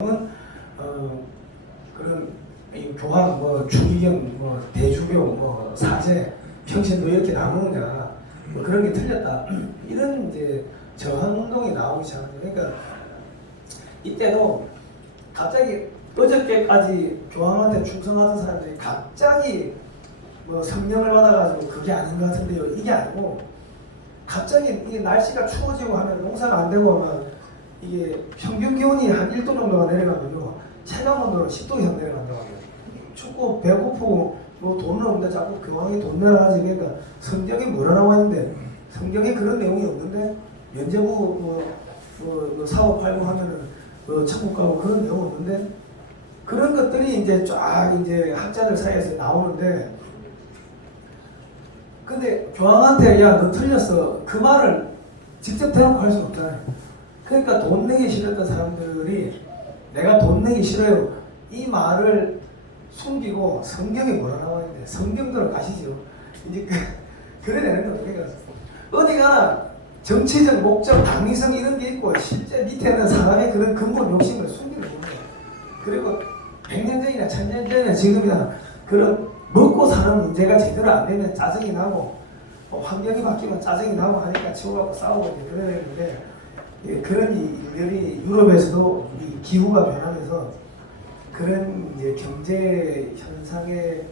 은 그런 이 교황, 주기경, 대주교, 사제, 평신도 이렇게 나누느냐, 그런 게 틀렸다. 이런 이제 저항 운동이 나오기 시작합니다. 그러니까 이때도 갑자기 어저께까지 교황한테 충성하던 사람들이 갑자기 성령을 받아가지고 그게 아닌 것 같은데요. 이게 아니고 갑자기 이게 날씨가 추워지고 하면 농사가 안 되고 하면 이게 평균 기온이 한 1도 정도가 내려가면요 체감 온도는 10도 이상 내려간다고 합니다. 춥고 배고프고 돈은 없는데 자꾸 교황이 돈 내라 하지. 그러니까 성경에 뭐라 나와 있는데 성경에 그런 내용이 없는데 면제부 사업하고 하면은 천국 가고 그런 내용 없는데 그런 것들이 이제 쫙 이제 학자들 사이에서 나오는데 근데 교황한테 야 너 틀렸어 그 말을 직접 대놓고 할 수는 없잖아요. 그러니까 돈 내기 싫었던 사람들이 내가 돈 내기 싫어요 이 말을 숨기고 성경에 뭐라 나와 있는데 성경대로 가시죠. 이제 그래 되는 거예요. 그러니까 어디 가나 정치적 목적, 당위성 이런 게 있고 실제 밑에는 사람의 그런 근본 욕심을 숨기는 거예요. 그리고 100년 전이나 1000년 전이나 지금이나 그런 먹고 사는 문제가 제대로 안 되면 짜증이 나고 환경이 바뀌면 짜증이 나고 하니까 치고받고 싸우고 이제 그래야 되는데 그런 일들이 유럽에서도 이 기후가 변하면서 그런 이제 경제 현상에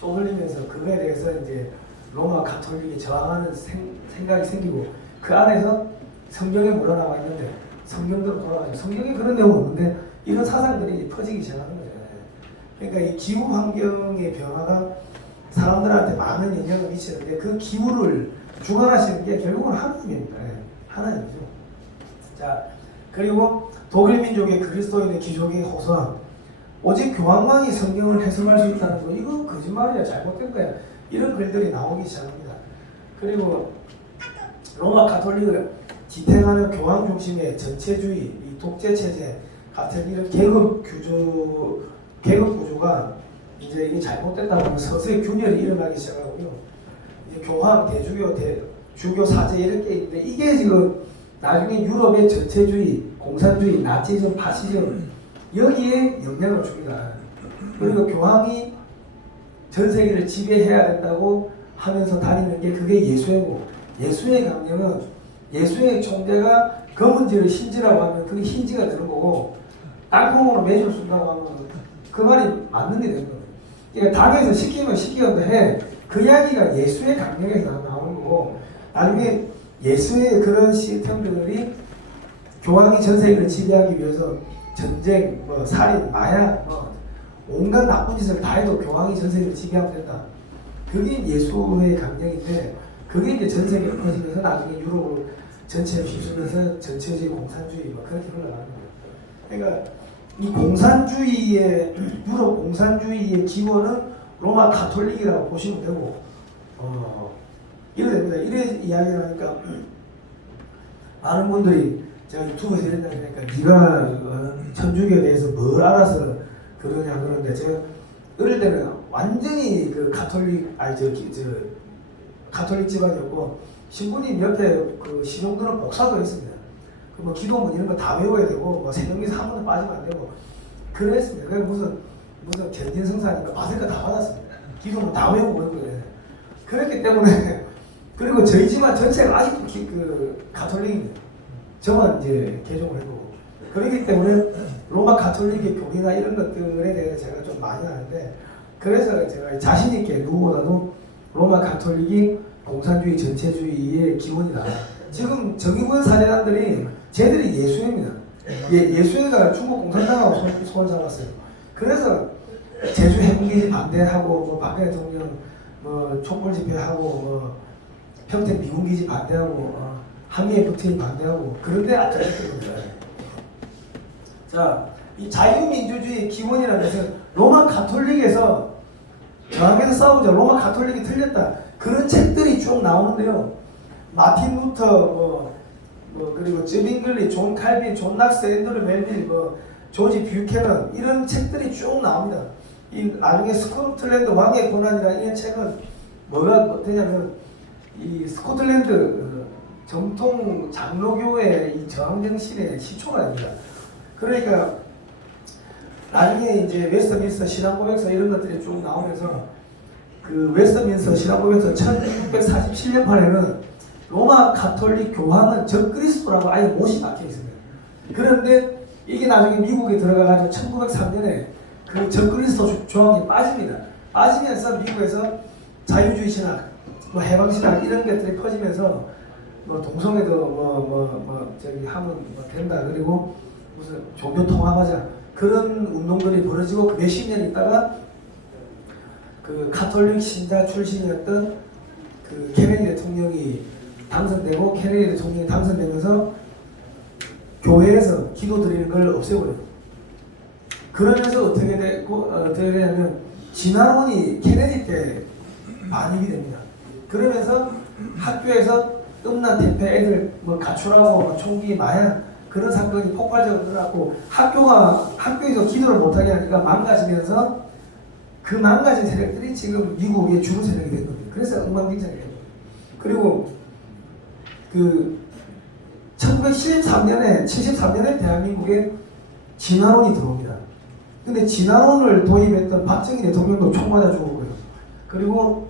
쪼들리면서 그거에 대해서 이제 로마 가톨릭이 저항하는 생각이 생기고 그 안에서 성경에 뭐라 나와 있는데 성경대로 돌아가죠. 성경에 그런 내용은 없는데 이런 사상들이 퍼지기 시작하는 거죠. 그러니까 이 기후 환경의 변화가 사람들한테 많은 영향을 미치는데 그 기후를 주관하시는 게 결국은 하나님입니다. 하나님이죠. 자, 그리고 독일 민족의 그리스도인의 기족의 호소함. 오직 교황만이 성경을 해석할 수 있다는 거 이거 거짓말이야. 잘못된 거야. 이런 글들이 나오기 시작합니다. 그리고 로마 가톨릭을 지탱하는 교황 중심의 전체주의, 이 독재 체제 같은 이런 계급 구조가 이제 이게 잘못된다고 하면 서서히 균열이 일어나기 시작하고요. 이제 교황, 대주교, 주교, 사제 이렇게 있는데 이게 지금 나중에 유럽의 전체주의, 공산주의, 나치즘, 파시즘 여기에 영향을 줍니다. 그리고 교황이 전 세계를 지배해야 된다고 하면서 다니는 게 그게 예수회고 예수의 강령은 예수의 존재가 검은지를 흰지라고 하면 그게 흰지가 되는 거고 땅콩으로 매줄 쓴다고 하면 그 말이 맞는 게 되는 거예요. 그러니까 당에서 시키면 시키어도 해. 그 이야기가 예수의 강령에서 나오는 거고 나중에 예수의 그런 시스템들이 교황이 전 세계를 지배하기 위해서 전쟁, 살인, 마약, 온갖 나쁜 짓을 다 해도 교황이 전 세계를 지배하면 된다. 그게 예수의 강령인데 그게 이제 전 세계로 퍼지면서 나중에 유럽을 전체에 휘두르면서 전체주의, 공산주의 그렇게 흘러가는 거예요. 그러니까 이 공산주의의 유럽 공산주의의 기원은 로마 가톨릭이라고 보시면 되고 이래 됩니다. 이래 이야기를 하니까 많은 분들이 제가 유튜브에서 이런다 그러니까 네가 천주교에 대해서 뭘 알아서 그러냐 그러는데 제가 어릴 때는 완전히 그 가톨릭 가톨릭 집안이었고 신부님 옆에 그 신용들은 복사도 했습니다. 그 기도문 이런 거 다 외워야 되고 새벽미사 한 번도 빠지면 안 되고 그랬습니다. 그래서 무슨 견진 성사니까 받을 거 다 받았습니다. 기도문 다 외우고 그랬거든요. 그랬기 때문에 그리고 저희 집안 전체가 아직도 그 가톨릭입니다. 저만 이제 개종을 해보고 그렇기 때문에 로마 가톨릭의 교리나 이런 것들에 대해서 제가 좀 많이 아는데 그래서 제가 자신 있게 누구보다도 로마 가톨릭이 공산주의 전체주의의 기원이다. 지금 정의구현 사제단들이 쟤들이 예수회입니다. 예수회가 중국 공산당하고 손을 잡았어요. 그래서 제주 해군기지 반대하고 박근혜 대통령 촛불 집회하고 평택 미군기지 반대하고 한미의 FTA 반대하고 그런데 앞장섰던 겁니다. 자, 이 자유민주주의 기원이라는 것은 로마 가톨릭에서 저항해서 싸우자 로마 가톨릭이 틀렸다. 그런 책들이 쭉 나오는데요. 마틴 루터, 그리고 즈빙글리, 존 칼빈, 존 낙스, 앤드류 멜빌, 조지 뷰캐넌 이런 책들이 쭉 나옵니다. 이 나중에 스코틀랜드 왕의 고난이라는 이 책은 뭐가 되냐면 이 스코틀랜드 정통 장로교의 이 저항 정신의 시초가 됩니다. 그러니까 나중에 이제 웨스트민스터 신앙고백서 이런 것들이 쭉 나오면서 그 웨스트민스터 신앙고백서 1647년판에는 로마 가톨릭 교황은 적그리스도라고 아예 못이 박혀 있습니다. 그런데 이게 나중에 미국에 들어가가지고 1903년에 그 적그리스도 조항이 빠집니다. 빠지면서 미국에서 자유주의 신학, 뭐 해방 신학 이런 것들이 퍼지면서 뭐 동성애도 저기 하면 뭐 된다, 그리고 무슨 종교 통합하자, 그런 운동들이 벌어지고 몇십 년 있다가 그 가톨릭 신자 출신이었던 그 케네디 대통령이 당선되고, 케네디 대통령이 당선되면서 교회에서 기도 드리는 걸 없애버려요. 그러면서 어떻게 되냐면 진화론이 케네디 때 반입이 됩니다. 그러면서 학교에서 음란 대패 애들 뭐 가출하고 총기 마약 그런 사건이 폭발적으로 늘어났고, 학교에서 기도를 못하게 하니까 망가지면서 그 망가진 세력들이 지금 미국의 주류 세력이 된 겁니다. 그래서 엉망진창이에요. 그리고 그 1973년에 대한민국에 진화론이 들어옵니다. 근데 진화론을 도입했던 박정희 대통령도 총 맞아 죽었고요. 그리고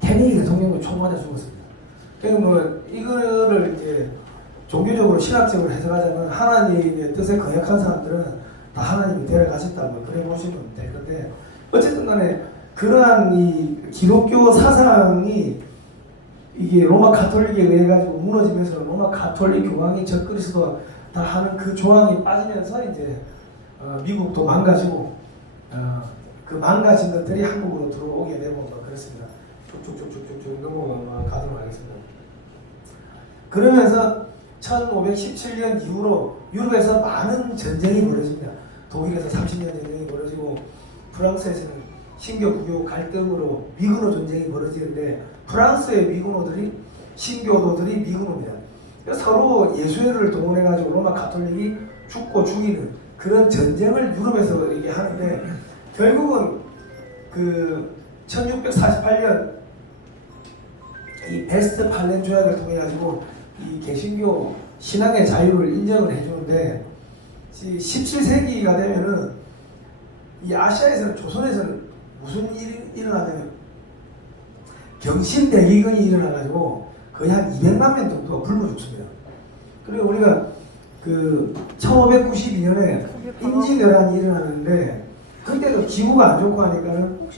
케네디 대통령도 총 맞아 죽었습니다. 그러니까 뭐 이거를 이제 종교적으로 신학적으로 해석하자면 하나님의 뜻에 거역한 사람들은 다 하나님이 데려가셨다, 뭐 그래 보시면 될 건데, 어쨌든 간에 그러한 이 기독교 사상이 이게 로마 가톨릭에 의해 가지고 무너지면서 로마 가톨릭 교황이 적그리스도 다 하는 그 조항이 빠지면서 이제 미국도 망가지고 그 망가진 것들이 한국으로 들어오게 되고 뭐 그렇습니다. 쭉쭉쭉쭉쭉 넘어가도록 하겠습니다. 그러면서 1517년 이후로 유럽에서 많은 전쟁이 벌어집니다. 독일에서 30년 전쟁이 벌어지고, 프랑스에서는 신교 구교 갈등으로 미군호 전쟁이 벌어지는데, 프랑스의 미군호들이 신교도들이 미군호입니다. 서로 예수회를 동원해가지고 로마 가톨릭이 죽고 죽이는 그런 전쟁을 유럽에서 이게 하는데, 결국은 그 1648년 이 베스트팔렌 조약을 통해 가지고 이 개신교 신앙의 자유를 인정을 해주는데, 17세기가 되면은 이 아시아에서는, 조선에서는 무슨 일이 일어나냐면 경신대기근이 일어나가지고 거의 한 200만 명 정도가 굶어 죽습니다. 그리고 우리가 그 1592년에 임진왜란이 일어나는데, 그때도 기후가 안 좋고 하니까는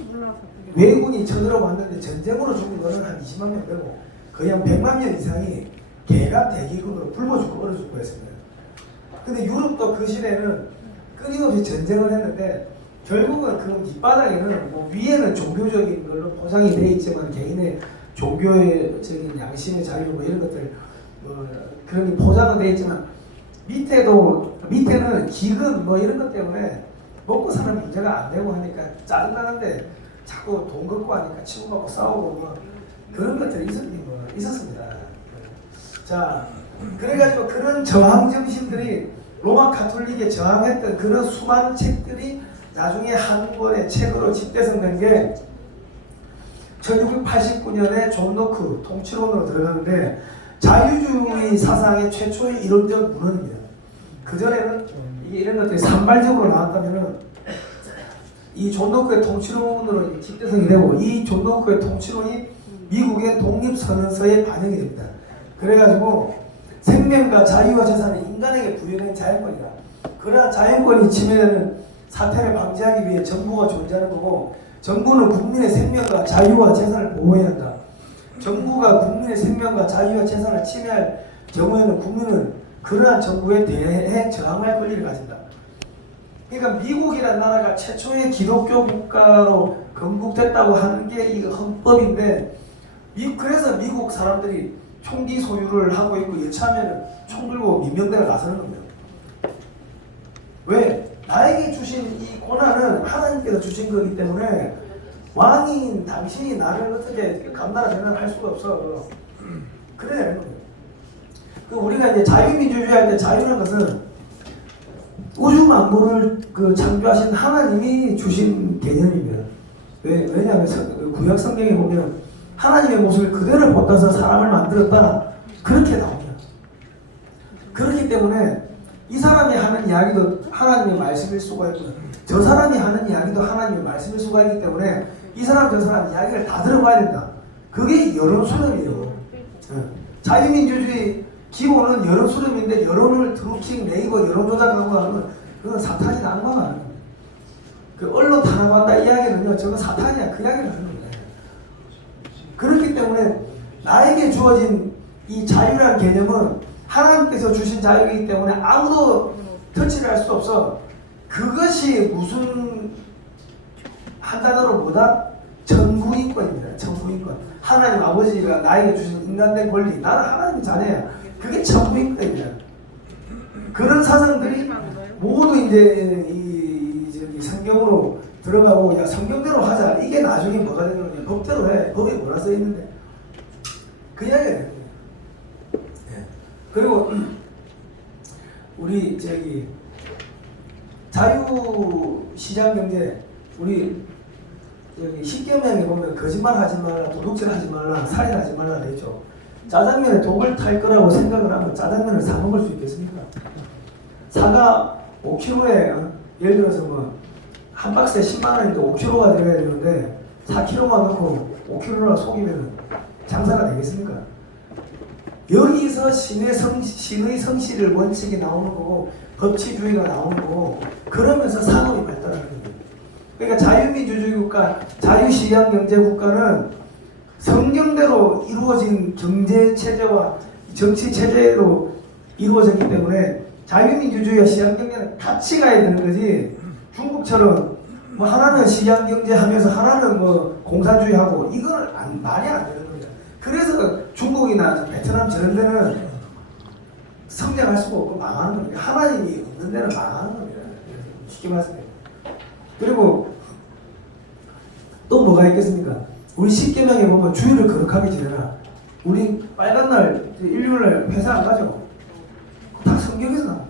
왜군이 쳐들어 왔는데 전쟁으로 죽은 거는 한 20만 명 되고, 거의 한 100만 명 이상이 개갑 대기근으로 굶어 죽고 얼어 죽고 했습니다. 근데 유럽도 그 시대는 끊임없이 전쟁을 했는데, 결국은 그 밑바닥에는 뭐 위에는 종교적인 걸로 보장이 되어 있지만, 개인의 종교적인 양심의 자유 뭐 이런 것들 그런 게 보장은 되어 있지만, 밑에는 기근 뭐 이런 것 때문에 먹고 사는 문제가 안 되고 하니까 짜증나는데 자꾸 돈 걷고 하니까 치고받고 싸우고 뭐 그런 것들이 있었습니다. 자, 그래가지고 그런 저항 정신들이 로마 가톨릭에 저항했던 그런 수많은 책들이 나중에 한 권의 책으로 집대성된 게 1689년에 존 노크 통치론으로 들어가는데, 자유주의 사상의 최초의 이론적 문헌입니다. 그전에는 이게 이런 것들이 산발적으로 나왔다면은 이 존 노크의 통치론으로 집대성이 되고, 이 존 노크의 통치론이 미국의 독립선언서에 반영이 됩니다. 그래가지고 생명과 자유와 재산은 인간에게 부여된 자연권이다. 그러한 자연권이 침해되는 사태를 방지하기 위해 정부가 존재하는 거고, 정부는 국민의 생명과 자유와 재산을 보호해야 한다. 정부가 국민의 생명과 자유와 재산을 침해할 경우에는 국민은 그러한 정부에 대해 저항할 권리를 가진다. 그러니까 미국이라는 나라가 최초의 기독교 국가로 건국됐다고 하는 게 이 헌법인데, 그래서 미국 사람들이 총기 소유를 하고 있고, 여차하면 총 들고 민병대가 나서는 겁니다. 왜? 나에게 주신 이 고난은 하나님께서 주신 거기 때문에 왕인 당신이 나를 어떻게 감나라 대나라 할 수가 없어. 그래야 되는 거예요. 그 우리가 이제 자유민주주의 할 때, 자유라는 것은 우주 만물을 창조하신 하나님이 주신 개념입니다. 왜냐하면 구약 성경에 보면 하나님의 모습을 그대로 본따서 사람을 만들었다, 그렇게 나옵니다. 그렇기 때문에 이 사람이 하는 이야기도 하나님의 말씀일 수가 있고 저 사람이 하는 이야기도 하나님의 말씀일 수가 있기 때문에 이 사람 저 사람 이야기를 다 들어봐야 된다. 그게 여론 수렴이에요. 자유민주주의 기본은 여론 수렴인데 여론을 드루킹 네이버 여론 조작하고 하는 건 그건 사탄이 악마만 그 언론 탄압한다 이야기는요 저건 사탄이야 그 이야기를 하는 거예요. 그렇기 때문에 나에게 주어진 이 자유라는 개념은 하나님께서 주신 자유이기 때문에 아무도 터치를 할 수 없어. 그것이 무슨 한 단어로 뭐다? 천부인권입니다. 천부인권. 하나님 아버지가 나에게 주신 인간된 권리. 나는 하나님의 자녀야. 그게 천부인권입니다. 그런 사상들이 모두 이제 이 성경으로 들어가고 야 성경대로 하자. 이게 나중에 뭐가 되는 거냐? 법대로 해. 법에 뭐라 써 있는데. 그 이야기예요. 그리고 우리 저기 자유시장 경제 우리 여기 10계명에 보면 거짓말하지 말라, 도둑질하지 말라, 살인하지 말라 되죠. 짜장면에 독을 탈 거라고 생각을 하면 짜장면을 사 먹을 수 있겠습니까? 사과 5kg에 예를 들어서 뭐 한 박스에 10만 원인데 5kg가 들어가야 되는데 4kg만 넣고 5kg나 속이면 장사가 되겠습니까? 여기서 신의 성실을 원칙이 나오는 거고 법치주의가 나오는 거고 그러면서 산업이 발달하는 거예요. 그러니까 자유민주주의 국가, 자유시장 경제 국가는 성경대로 이루어진 경제 체제와 정치 체제로 이루어졌기 때문에 자유민주주의와 시장 경제는 같이 가야 되는 거지. 중국처럼 뭐 하나는 시장 경제 하면서 하나는 뭐 공산주의하고 이거는 말이 안 되는 겁니다. 그래서 중국이나 베트남 저런 데는 성장할 수가 없고 망하는 겁니다. 하나님이 없는 데는 망하는 겁니다. 쉽게 말씀해요. 그리고 또 뭐가 있겠습니까? 우리 10계명에 보면 주일을 거룩하게 지내라. 우리 빨간 날, 일요일날 회사 안 가죠? 다 성경에서 나온 거예요.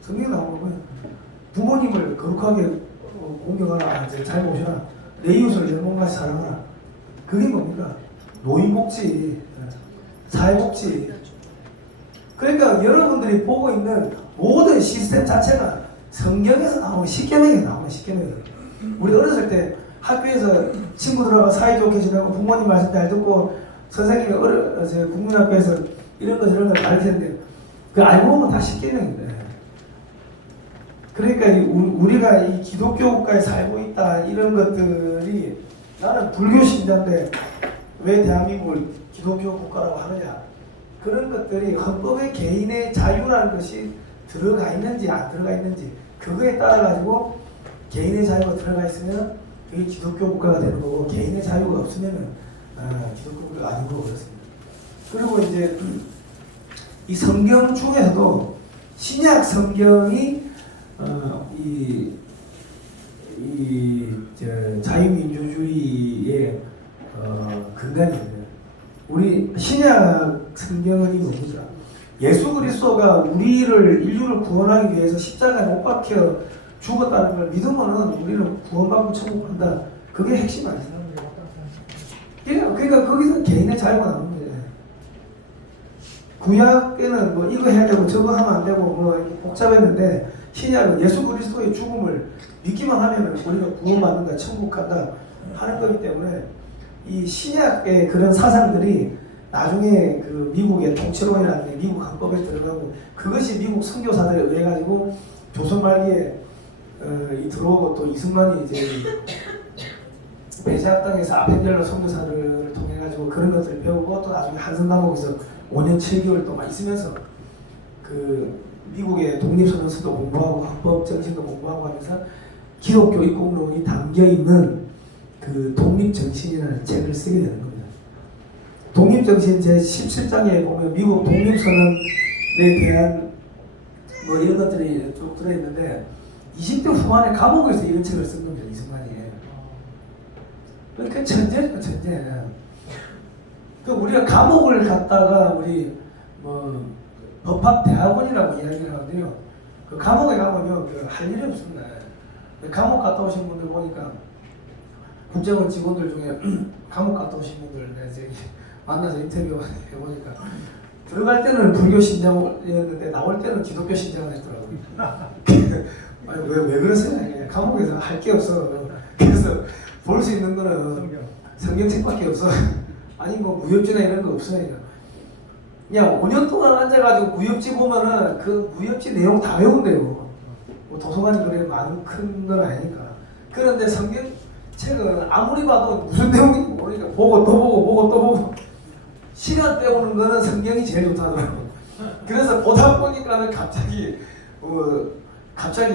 성경에 나온 거고요. 부모님을 거룩하게 공경하라. 잘 모셔라. 내 이웃을 내 몸같이 사랑하라. 그게 뭡니까? 노인복지, 사회복지. 그러니까 여러분들이 보고 있는 모든 시스템 자체가 성경에서 나오는 10계명에 나오는 10계명이에요. 우리 어렸을 때 학교에서 친구들하고 사이좋게 지내고 부모님 말씀 잘 듣고 선생님이 국민학교에서 이런 거 저런 거 가르치는데 그 알고 보면 다 10계명인데 그러니까 우리가 이 기독교 국가에 살고 있다 이런 것들이 나는 불교 신자인데 왜 대한민국을 기독교 국가라고 하느냐 그런 것들이 헌법에 개인의 자유라는 것이 들어가 있는지 안 들어가 있는지 그거에 따라 가지고 개인의 자유가 들어가 있으면 그게 기독교 국가가 되는 거고 개인의 자유가 없으면 기독교 국가가 아닌 거고 그렇습니다. 그리고 이제 이 성경 중에서도 신약 성경이 자유민주주의의 근간입니다. 우리 신약 성경은 뭡니까? 예수 그리스도가 우리를 인류를 구원하기 위해서 십자가에 못 박혀 죽었다는 걸 믿으면은 우리는 구원받고 천국 간다. 그게 핵심 아니에요. 그러니까 거기서 개인의 자유가 나오는 거예요. 구약에는 뭐 이거 해야 되고 저거 하면 안 되고 뭐 이렇게 복잡했는데 신약은 예수 그리스도의 죽음을 믿기만 하면은 우리가 구원받는다, 천국 간다 하는 거기 때문에 이 신약의 그런 사상들이 나중에 그 미국의 통치론이라는 게 미국 헌법에 들어가고 그것이 미국 선교사들에 의해 가지고 조선 말기에 들어오고 또 이승만이 이제 배제학 땅에서 아펜젤러 선교사들을 통해 가지고 그런 것들을 배우고 또 나중에 한성감옥에서 5년 7개월 동안 있으면서 그 미국의 독립선언서도 공부하고 헌법 정신도 공부하고 하면서 기독교 입국론이 담겨 있는 그 독립정신이라는 책을 쓰게 되는 겁니다. 독립정신 제17장에 보면 미국 독립선언에 대한 뭐 이런 것들이 쭉 들어있는데 20대 후반에 감옥에서 이런 책을 쓴 겁니다. 이승만이. 그러니까 천재죠, 천재. 그 우리가 감옥을 갔다가 우리 뭐 법학대학원이라고 이야기를 하는데요. 그 감옥에 가보면 할 일이 없습니다. 감옥 갔다 오신 분들 보니까 국정원 직원들 중에 감옥 갔다 오신 분들 내가 이제 만나서 인터뷰 해보니까 들어갈 때는 불교 신자였는데 나올 때는 기독교 신자가 됐더라고요. 아니 왜 그러세요? 아니, 감옥에서 할 게 없어. 그래서 볼 수 있는 거는 성경책밖에 없어. 아니 뭐 무협지나 이런 거 없어요. 그냥 5년 동안 앉아가지고 무협지 보면은 그 무협지 내용 다 외운대요. 뭐 도서관이 그래 많은 큰 건 아니니까. 그런데 성경책은 아무리 봐도 무슨 내용인지 모르니까 보고 또 보고 보고 또 보고 시간 때우는 거는 성경이 제일 좋다더라고요. 그래서 보다 보니까는 갑자기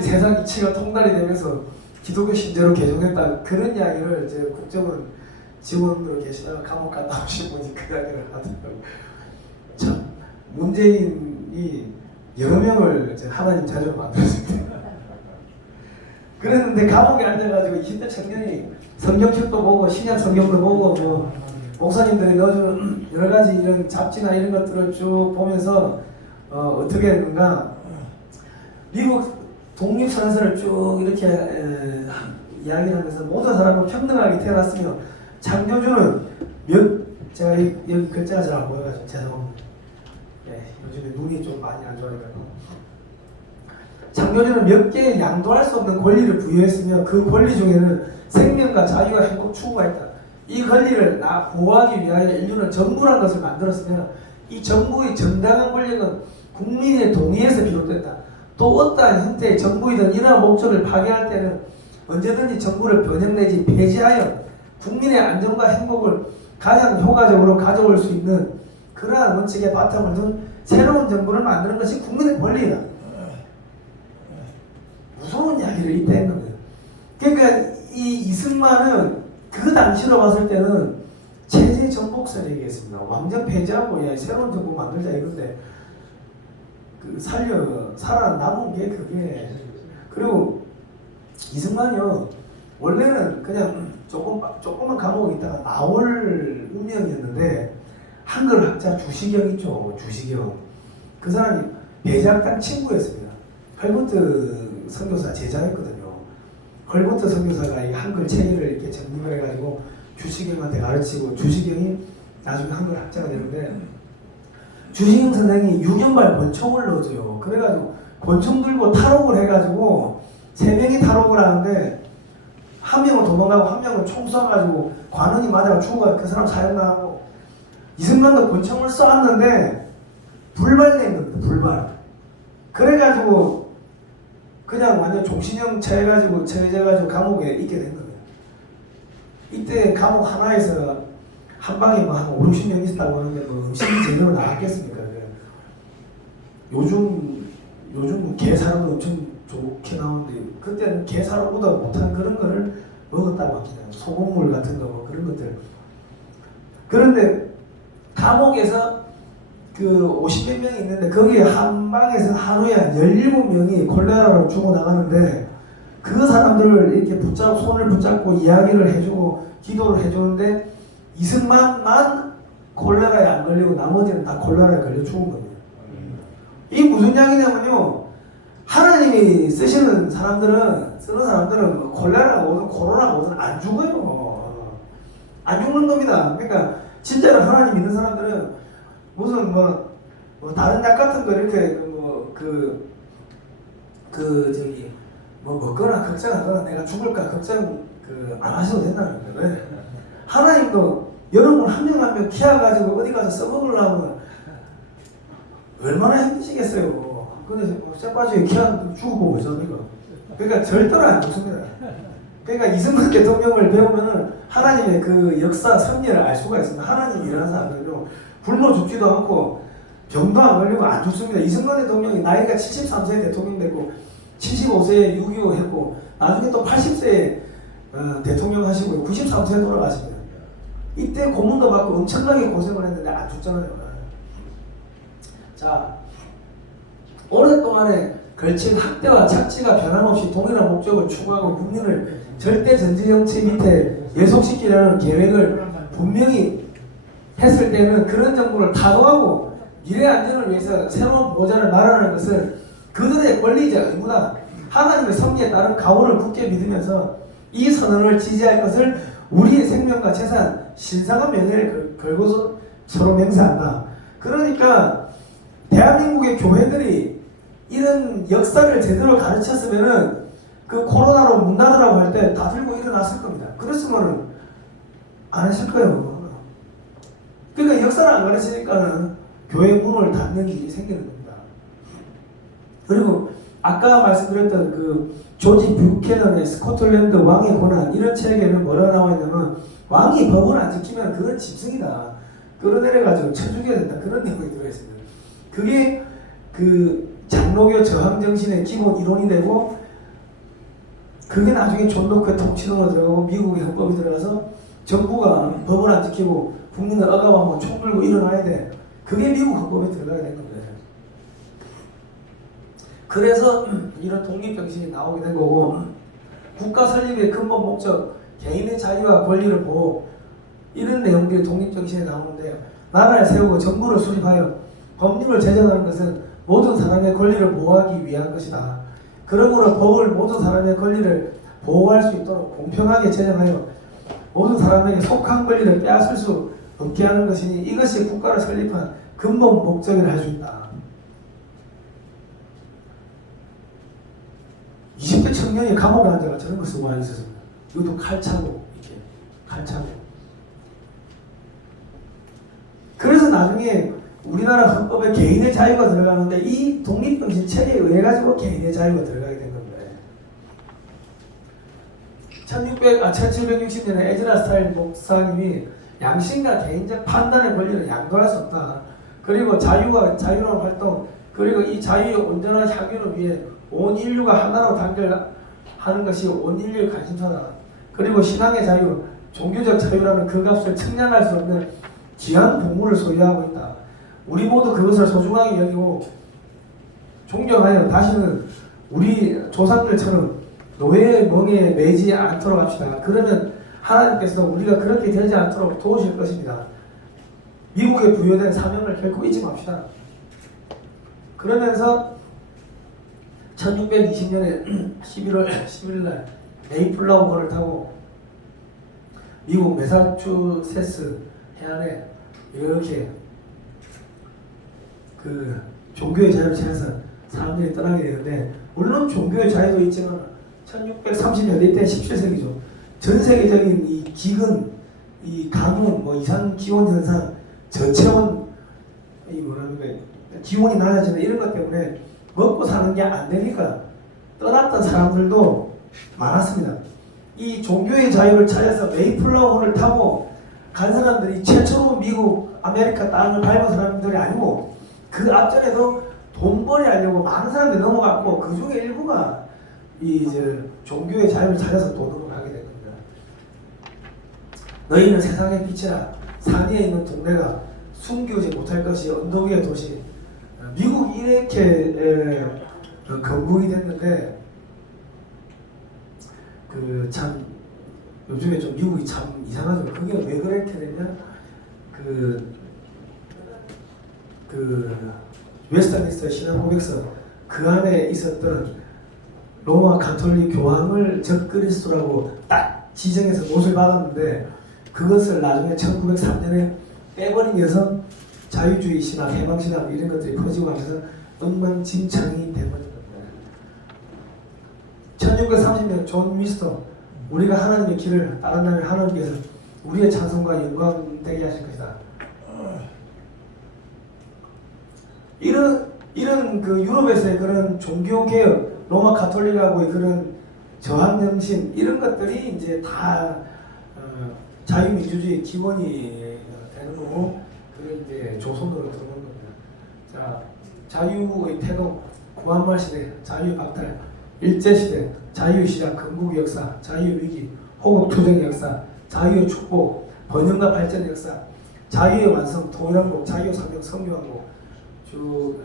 세상 이치가 통달이 되면서 기독교 신자로 개종했다 그런 이야기를 이제 국정원 직원으로 계시다가 감옥 갔다 오신 분이 그 이야기를 하더라고요. 참 문재인이 여러 명을 하나님 자녀로 만들었습니다. 그랬는데 감옥에 앉아가지고 20대 청년이 성경책도 보고 신약 성경도 보고 뭐 목사님들이 넣어주는 여러 가지 이런 잡지나 이런 것들을 쭉 보면서 어떻게 했는가 미국 독립선언서를 쭉 이렇게 이야기를 하면서 모든 사람은 평등하게 태어났으며 창조주는 제가 여기 글자가 잘 안 보여가지고 죄송합니다. 네, 요즘에 눈이 좀 많이 안 좋아가지고 창조주는 몇 개의 양도할 수 없는 권리를 부여했으며 그 권리 중에는 생명과 자유와 행복 추구가 있다. 이 권리를 보호하기 위하여 인류는 정부란 것을 만들었으며 이 정부의 정당한 권력은 국민의 동의에서 비롯된다. 또 어떠한 형태의 정부이든 이러한 목적을 파괴할 때는 언제든지 정부를 변형 내지 폐지하여 국민의 안전과 행복을 가장 효과적으로 가져올 수 있는 그러한 원칙에 바탕을 둔 새로운 정부를 만드는 것이 국민의 권리이다. 무서운 이야기를 이때 했는 거예요. 그러니까 이 이승만은 그 당시로 봤을 때는 체제 정복설 얘기했습니다. 왕정 폐지하고 새로운 정부 만들자 이건데 살아남은 게 그게. 그리고 이승만이요 원래는 그냥 조금만 감옥에 있다가 나올 운명이었는데 한글 학자 주시경 있죠. 주시경 그 사람이 배작당 친구였습니다. 헐버트 선교사 제자였거든요. 헐버트 선교사가 이 한글 체계를 이렇게 정립을 해가지고 주시경한테 가르치고 주시경이 나중에 한글 학자가 되는데 주시경 선생이 유경발 권총을 넣어줘요. 그래가지고 권총 들고 탈옥을 해가지고 3명이 탈옥을 하는데 한 명은 도망가고 한 명은 총 쏴가지고 관원이 맞아가 죽어가 그 사람 사형당하고 이승만도 권총을 쏘았는데 불발된 겁니다. 불발. 그래가지고 그냥 완전 종신형 처해져가지고 감옥에 있게 된 거예요. 이때 감옥 하나에서 한 방에 뭐 한 5, 60명 있었다고 하는데 뭐 음식이 제대로 나왔겠습니까? 요즘 게 사료도 엄청 좋게 나오는데 그때는 게 사료보다 못한 그런 거를 먹었다고 합니다. 소금물 같은 거 뭐 그런 것들. 그런데 감옥에서 그 50몇 명이 있는데 거기에 한 방에서 하루에 한 17명이 콜레라로 죽어나가는데 그 사람들을 이렇게 손을 붙잡고 이야기를 해주고 기도를 해주는데 이승만만 콜레라에 안 걸리고 나머지는 다 콜레라에 걸려 죽은 겁니다. 이게 무슨 이야기냐면요. 하나님이 쓰는 사람들은 콜레라가 오든 코로나가 오든 안 죽어요. 안 죽는 겁니다. 그러니까 진짜로 하나님 믿는 사람들은 무슨 뭐 다른 약 같은 거 이렇게 먹거나 걱정하거나 내가 죽을까 걱정 안 하셔도 된다는 거예요. 왜? 하나님도 여러분 한 명 한 명 키워가지고 어디 가서 써먹으려면 얼마나 힘드시겠어요. 근데 쇠바지에 키워 죽어보고 있습니까? 그러니까 절대로 안 죽습니다. 그러니까 이승만 대통령을 배우면은 하나님의 그 역사 섭리를 알 수가 있습니다. 하나님이 일어난 사람들은요 굶어 죽지도 않고 병도 안 걸리고 안 죽습니다. 이승만 대통령이 나이가 73세에 대통령 됐고 75세에 6.25 했고 나중에 또 80세에 대통령 하시고 93세에 돌아가십니다. 이때 고문도 받고 엄청나게 고생을 했는데 안 죽잖아요. 자, 오랫동안에 걸친 학대와 착취가 변함없이 동일한 목적을 추구하고 국민을 절대 전제 정치 밑에 예속시키려는 계획을 분명히 했을 때는 그런 정부를 타도하고 미래 안전을 위해서 새로운 보좌를 마련하는 것은 그들의 권리이자 의무다. 하나님의 섭리에 따른 가오를 굳게 믿으면서 이 선언을 지지할 것을 우리의 생명과 재산, 신성한 명예를 걸고서 서로 맹세한다. 그러니까 대한민국의 교회들이 이런 역사를 제대로 가르쳤으면은 그 코로나로 문 닫으라고 할 때 다 들고 일어났을 겁니다. 그랬으면은 안 하실 거예요. 그러니까 역사를 안 가르치니까는 교회 문을 닫는 일이 생기는 겁니다. 그리고 아까 말씀드렸던 그 조지 뷰캐넌의 스코틀랜드 왕의 고난 이런 책에는 뭐라고 나와 있냐면 왕이 법을 안 지키면 그건 짐승이다. 끌어내려가지고 쳐죽여야 된다. 그런 내용이 들어있습니다. 그게 그 장로교 저항 정신의 기본 이론이 되고 그게 나중에 존 로크의 통치론으로 들어가고 미국의 헌법이 들어가서 정부가 법을 안 지키고 국민을 억압하고 총 들고 일어나야 돼. 그게 미국 헌법에 들어가게 된 겁니다. 그래서 이런 독립정신이 나오게 된 거고 국가 설립의 근본 목적 개인의 자유와 권리를 보호 이런 내용들이 독립정신에 나오는데 나라를 세우고 정부를 수립하여 법률을 제정하는 것은 모든 사람의 권리를 보호하기 위한 것이다. 그러므로 법을 모든 사람의 권리를 보호할 수 있도록 공평하게 제정하여 모든 사람에게 속한 권리를 빼앗을 수 없게 하는 것이니 이것이 국가를 설립한 근본 목적이라 할 수 있다. 20대 청년이 감옥에 앉아가 저런 걸 쓰고 많이 있었습니다. 이것도 칼 차고 이렇게 칼 차고. 그래서 나중에 우리나라 헌법에 개인의 자유가 들어가는데 이 독립정신 체계에 의해 가지고 개인의 자유가 들어가게 된 겁니다. 1760년에 에즈라 스타일 목사님이 양심과 개인적 판단의 권리를 양도할 수 없다. 그리고 자유로운 활동, 그리고 이 자유의 온전한 향유를 위해 온 인류가 하나로 단결하는 것이 온 인류의 관심사다. 그리고 신앙의 자유, 종교적 자유라는 그 값을 측량할 수 없는 귀한 보물을 소유하고 있다. 우리 모두 그것을 소중하게 여기고 존경하여 다시는 우리 조상들처럼 노예의 멍에 매지 않도록 합시다. 그러면 하나님께서 우리가 그렇게 되지 않도록 도우실 것입니다. 미국에 부여된 사명을 결코 잊지 맙시다. 그러면서 1620년에 11월 11일 메이플라워호를 타고 미국 매사추세츠 해안에 이렇게 그 종교의 자유를 찾아서 사람들이 떠나게 되는데 물론 종교의 자유도 있지만 1630년대 때 17세기죠. 전 세계적인 이 기근, 이 가뭄, 뭐 이상 기온 현상, 저체온, 이 뭐라는 거예요? 기온이 낮아지는 이런 것 때문에 먹고 사는 게 안 되니까 떠났던 사람들도 많았습니다. 이 종교의 자유를 찾아서 메이플라워호를 타고 간 사람들이 최초로 미국, 아메리카 땅을 밟은 사람들이 아니고 그 앞전에도 돈벌이 하려고 많은 사람들이 넘어갔고 그 중에 일부가 이 종교의 자유를 찾아서 또 넘어가게 된 겁니다. 너희는 세상의 빛이라 산 위에 있는 동네가 숨기지 못할 것이 언덕 위의 도시. 미국이 이렇게 건국이 됐는데 그 참 요즘에 좀 미국이 참 이상하죠. 그게 왜 그렇게 됐냐? 그 웨스트민스터 신앙 고백서 그 안에 있었던 로마 가톨릭 교황을 적그리스도라고 딱 지정해서 못을 받았는데 그것을 나중에 1903년에 빼버리면서 자유주의 신학, 해방 신학 이런 것들이 퍼지고 하면서 엉망진창이 된 겁니다. 1630년 존 위스터 우리가 하나님의 길을 따른다면 하나님께서 우리의 찬송과 영광 되게 하실 것이다. 이런 그 유럽에서의 그런 종교 개혁, 로마 가톨릭하고의 그런 저항 정신 이런 것들이 이제 다 자유민주주의 기본이 되는 거고 그게 이제 조선으로 들어오는 겁니다. 자, 자유의 태동, 구한말 시대, 자유의 박탈, 일제 시대, 자유의 시작, 건국 역사, 자유의 위기, 호국 투쟁 역사, 자유의 축복, 번영과 발전 역사, 자유의 완성, 통일왕국, 자유의 상경, 성유왕국 쭉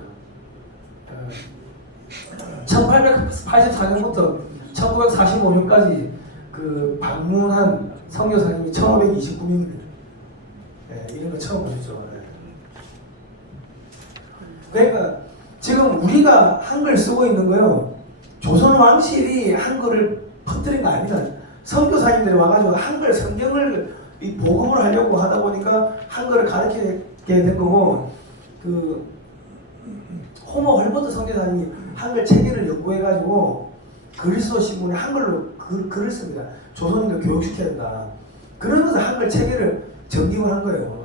1884년부터 1945년까지 그 방문한 선교사님이 1529명입니다. 네, 이런 거 처음 보셨죠. 네. 그러니까 지금 우리가 한글 쓰고 있는 거요. 조선 왕실이 한글을 퍼뜨린 거 아닙니다. 선교사님들이 와가지고 한글 성경을 이 복음을 하려고 하다 보니까 한글을 가르치게 된 거고 호모 헐버트 선교사님이 한글 체계를 연구해가지고 그리스도 신문에 한글로 글을 씁니다. 조선인들 교육시켜야 된다. 그러면서 한글 체계를 정립을 한 거예요.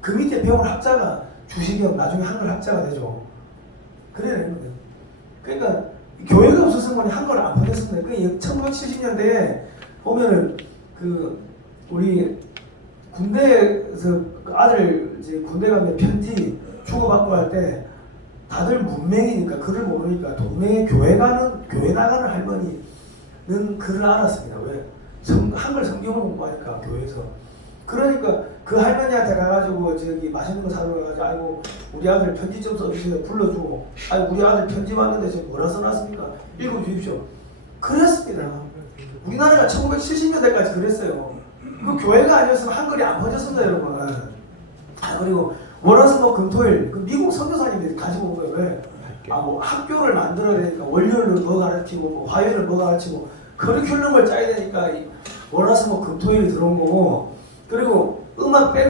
그 밑에 배운 학자가 주시경 나중에 한글 학자가 되죠. 그래야 되는 거예요. 그러니까 교회가 없었으면 한글을 안 보냈습니다. 그 1970년대에 보면은 그 우리 군대에서 그 아들 이제 군대 가면 편지 주고받고 할 때 다들 문맹이니까 글을 모르니까 동네에 교회 나가는 할머니는 글을 알았습니다. 왜? 한글 성경을 공부하니까 교회에서. 그러니까 그 할머니한테 가가지고 저기 맛있는 거 사러 가가지고 아이고 우리 아들 편지 좀 써주세요 불러주고 아이고 우리 아들 편지 왔는데 지금 뭐라 써놨습니까? 읽어주십시오. 그랬습니다. 우리나라가 1970년대까지 그랬어요. 그 교회가 아니었으면 한글이 안 퍼졌습니다 여러분. 그리고 월화수목 금토일 그 미국 선교사님들이 가지고 온 거예요. 왜? 뭐 학교를 만들어야 되니까 월요일은 뭐 가르치고 뭐 화요일은 뭐 가르치고 커리큘럼을 짜야 되니까 월화수목 금토일이 들어온 거고 그리고 음악 밴드